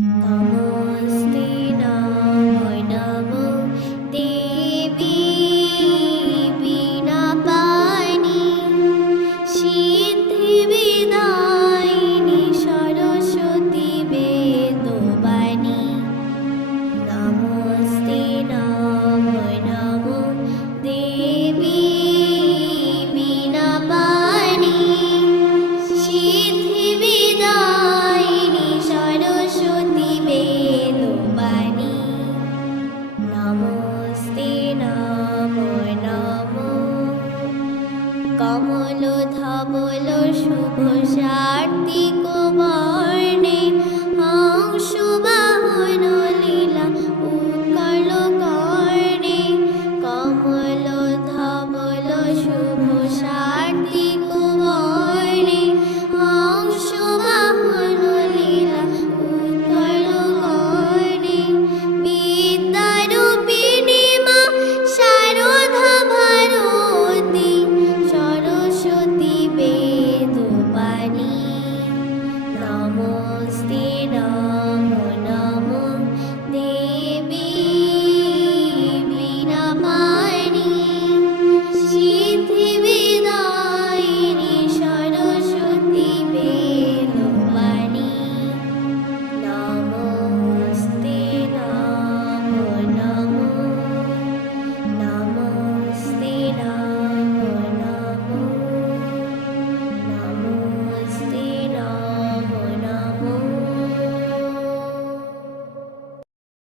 নমস্তে নমো নমো দেবী বীণাপাণি সিদ্ধি বিদায়িনী সরস্বতী বেদবাণী। নমস্তে নমো নমো দেবী বীণাপাণি সিদ্ধি বিদায়িনী সরস্বতী বেদবাণী। নমস্তে নমো নমো কমল ধবল শুভ সার্থিক বর্ণে হংস বাহন